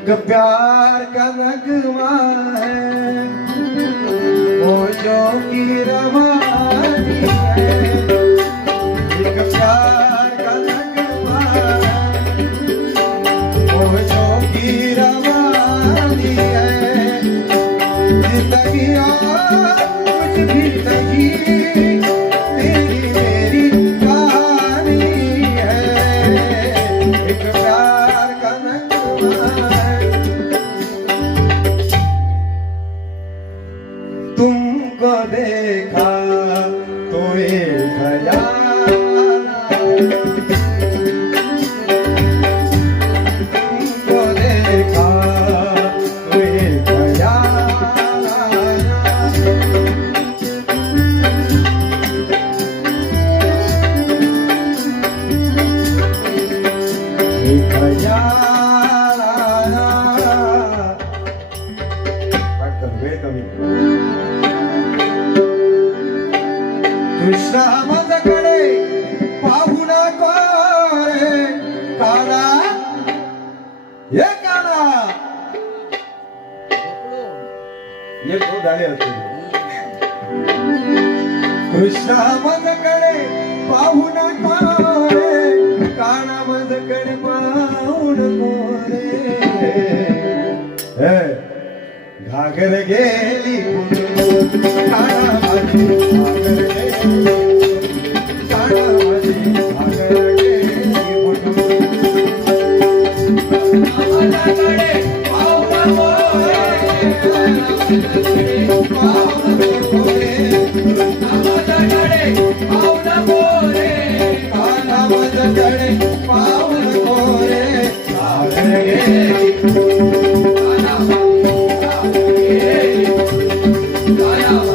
ਇੱਕ ਪਿਆਰ ਦਾ ਨਗਮਾ झाले होते कृष्णा कडे पाहून काना कडे पाहून मोरे घागर गेली काळा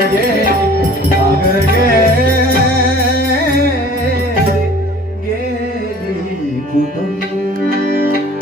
again.